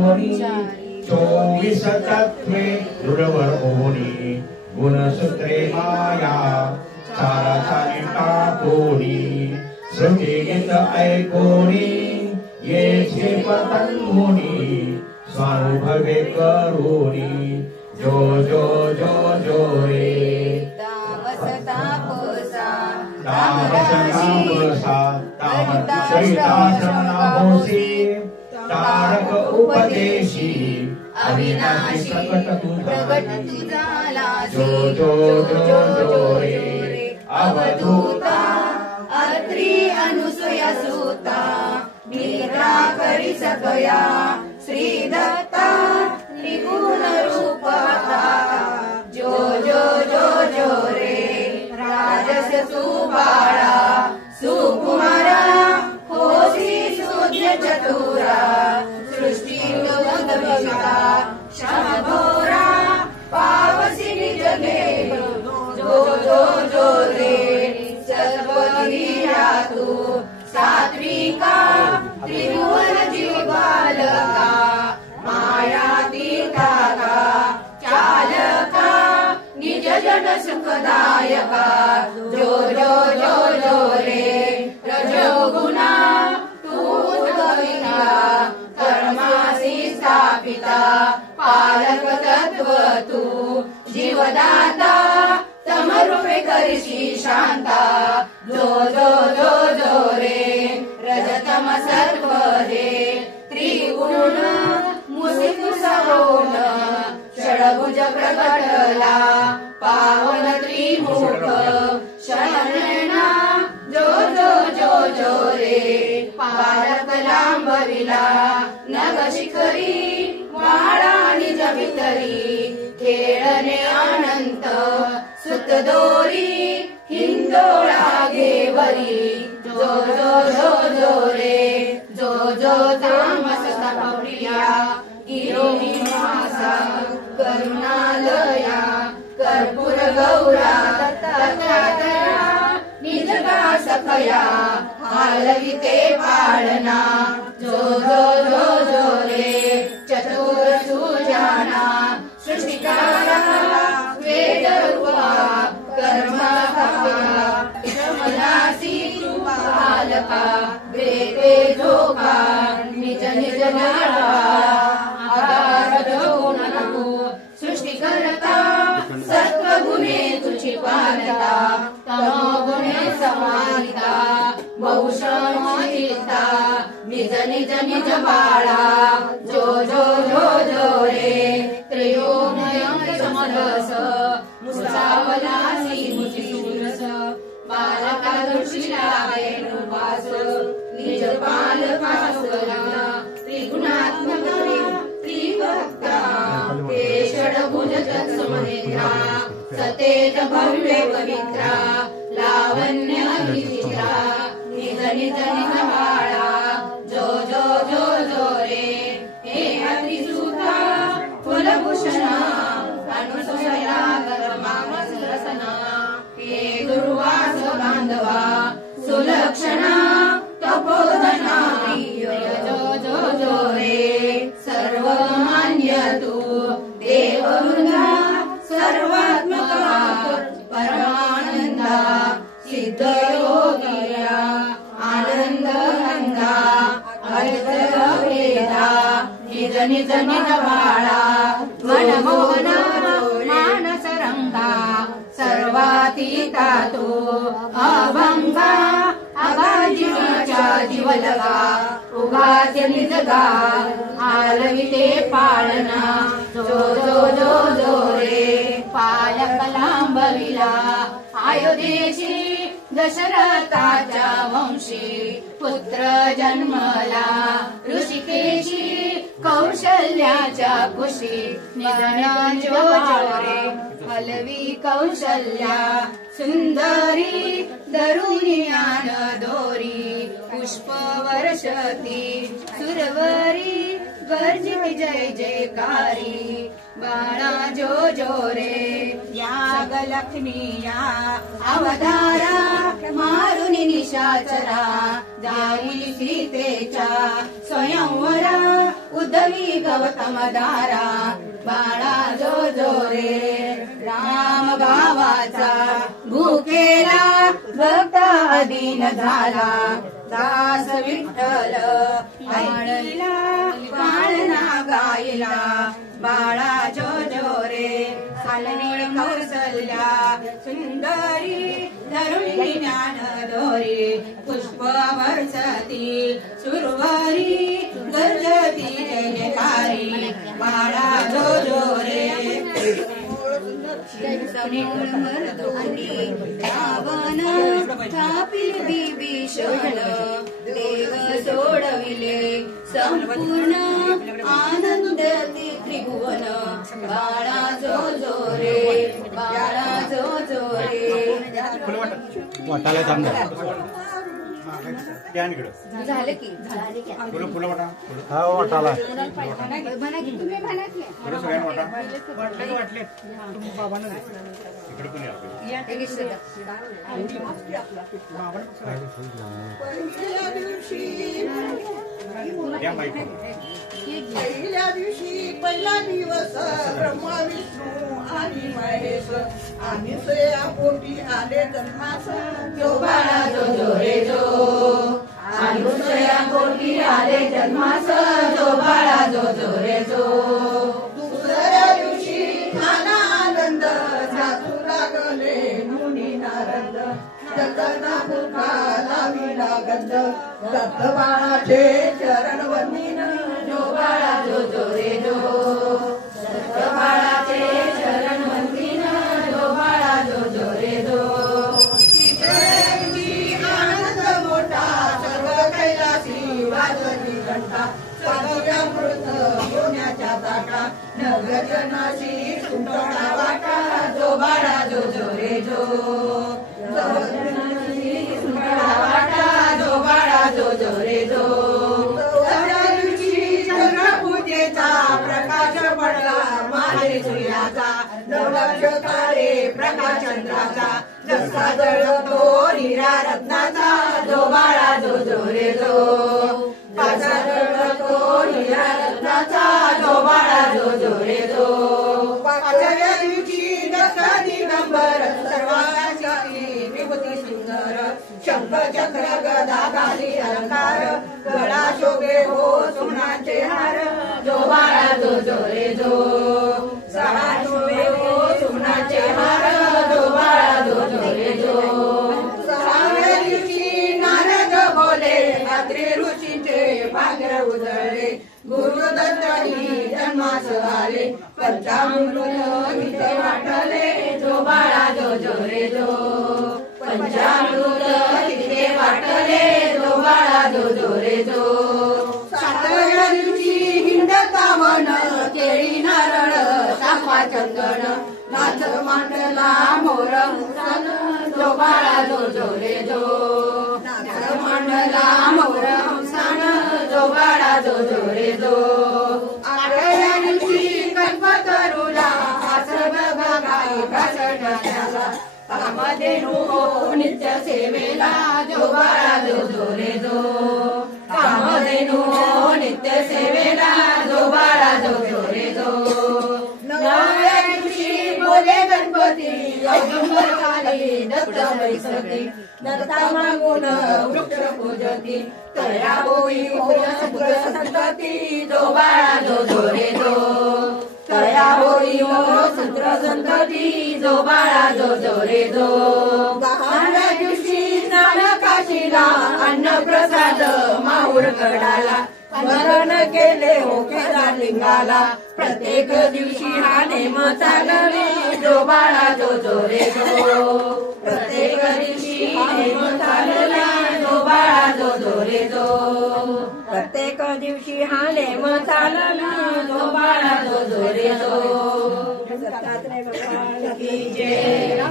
मणी 24 तत्वे दृढवर होणी गुणसूत्रे माया चाराचारी टाकोणी श्रुती गीत ऐकोणी येथे पतंगोणी स्वानुभवे करोणी जो जो जो जो रे तामस तापसा श्रवणाभोसी तारक उपदेशी अविनाशी सकट तुझा जो जो जो जो रे अवधूता अत्री अनुसूया सूता निराकरी सकया श्री दत्ता निगुण रूपता जो जो जो जो रे राजस सुबाळा सुकुमारा होसी सुज्ञ चतुरा सृष्टी विविधा शमघोरा पावसी निज घे जो जो जो रे सर्वधीरा तू सात्विका त्रिभुवन जीव बालका माया तीर्थाका चालका निज जन सुखदायका जो जो जो जो रे रजोगुणा तू उद्भविता कर्मासी स्थापिता पालक तत्व तू जीवदाता समरूपे करशी शांता जो जो जो जो रे रजतम सत्व रे त्रिगुण मुसिकुसहोन षडभुज प्रकटला पावन त्रिमुख शरणा जो जो जो जो रे पालक लांबविला नग शिखरी वाळा निज भितरी खेळणे अनंत सुत दोरी हिंदोळा घेवरी जो जो जो जो रे जो जो तामस प्रिया गिरोनी मासा करुणालया कर्पूर गौरा दत्तात्रया निजगा सखया हालविते पाळना जो जो जो जो रे चतुर सुजाना सृष्टिकारा वेद रूपा कर्मकारा समनासी पालका वेदे जोगा निज निज नाळा आधार जोगुण सृष्टी करता सत्वगुणे तुझी पालता तमोगुणे समाहिता बहुशमहिता निज निज निज बाळा जो जो जो जो रे त्रयोनयन समरस मुसावलासी मुचिसूरस बालका दृष्टीला वेणुवास निज पालकासना त्रिगुणात्मक त्रिभक्ता ते षडभुज तत्समनेत्रा सतेज भव्य पवित्रा लावण्य विचित्रा निज निज निज बाळा जो जो जो जो रे हे अतिसुता कुलभूषणा अनुसया धर्मामस रसना हे दुर्वास बांधवा सुलक्षणा तपोधना जो जो जो रे सर्व मान्य तू देववृंदा सर्वात्मका परमानंदा सिद्ध योगिया आनंद गंगा अद्वैत वेदा निज निज निज बाळा मनमोहन मानस रंगा सर्वातीता तो अभंगा अगाजीवाच्या जीवलगा उगाच निजगा आलविते पाळना जो जो जो जो रे पालक लांबविला अयोध्येशी दशरथाच्या वंशी पुत्र जन्मला ऋषिकेशी कौशल्याच्या कुशी निधन जो जो रे हलवी कौशल्या सुंदरी दरुनी ज्ञान दोरी पुष्प वर्षती सुरवरी गर्जित जय जयकारी बाळा जो जो रे याग लक्ष्मी या अवतारा मारुनी निशाचरा जाई सीतेच्या स्वयंवरा उद्धवी गौतम दारा बाळा जो जो रे राम भावाचा भूकेला भक्त अधीन झाला दास विठ्ठल ऐकला पाळणा गायला बाळा जो जो रे सालनी कौसल्या सुंदरी धरुणी ज्ञान दोरी पुष्प वर्षती सुरवरी गर्जती जयकारी बाळा जो जो रे रावण थापिल विभीषण देव सोडविले संपूर्ण आनंद त्रिभुवन बाळा जो जो रे बाळा जो जो रे झालं की पहिल्या दिवशी पहिला दिवस ब्रह्मा विष्णू आणि महेश आम्ही सोया पोटी आले जन्मास जो बाळा जो जो रे जो अनुसया पोटी आले जन्मास जो बाळा जो जो रे जो दुसऱ्या दिवशी नाना आनंद सासू लागले मुनी नारद जगना पुरखा लाविला गंध दत्त बाळाचे चरण वंदीन जो बाळा जो जो रे जो दत्त बाळाचे चरण वंदीन जो बाळा जो जो रे जो आनंद मोठा सर्व कैलासी वाजती घंटा स्वामीव्यामृत होण्याच्या ताटा नगरजनाशी सुंदरा वाटा जो बाळा जो जो रे जो सुंदरा वाटा जो बाळा जो जो रे जो पूजेचा प्रकाश पडला माहे सूर्याचा नवलक्ष तारे प्रकाश चंद्राचा जसा जळतो हिरा रत्नाचा जो बाळा जो जो रे जो कसा जळतो हिरा रत्नाचा जो बाळा जो जो रे जो पाचव्या दिवशी दसरा दिगंबर सर्वांची विभूती सुंदर शंख चक्र गदा घाली अलंकार गळा शोभे हो सोनाचे हार जो बाळा जो जो रे जो सहा शोभे हो सोनाचे हार जो बाळा जो जो रे जो सहाव्या दिवशी नारद बोले अत्रि ऋषींचे भाग्य उजळले गुरुदत्तानी जन्मास आले पंचामृत इथे वाटले जो बाळा जो जो रे जो पंचामृत तिथे वाटले जो बाळा जो जो रे जो सातव्या दिवशी हिंडता वन केळी नारळ साखा चंदन नाच मांडला मोर मुसन जो बाळा जो जो रे जो नाच मांडला मोर हंसान जो बाळा जो जो रे जो आठव्या दिवशी कल्पतरुला आश्रम गाई भाषणाला कामधेनु हो नित्य सेवेला जो बाळा जो जो रे जो कामधेनु हो नित्य सेवेला जो बाळा जो जो रे जो नवव्या दिवशी बोले गणपती औदुंबर काली दत्त परिसती दत्ता मागून वृक्ष पूजती तया होई होय सुख संतती जो बाळा जो जो रे जो तया होई हो सूत्र संतती जो बाळा जो जो रे जो दहाव्या दिवशी स्नान काशीला अन्न प्रसाद माऊर कडाला स्मरण केले हो लिंगाला प्रत्येक दिवशी हा नेम चालवे जो बाळा जो जो रे जो प्रत्येक दिवशी नेम चालला जो बाळा जो जो रे जो प्रत्येक दिवशी हा नेम चालला जो बाळा जो जो रे जो दत्तात्रय भगवान की जय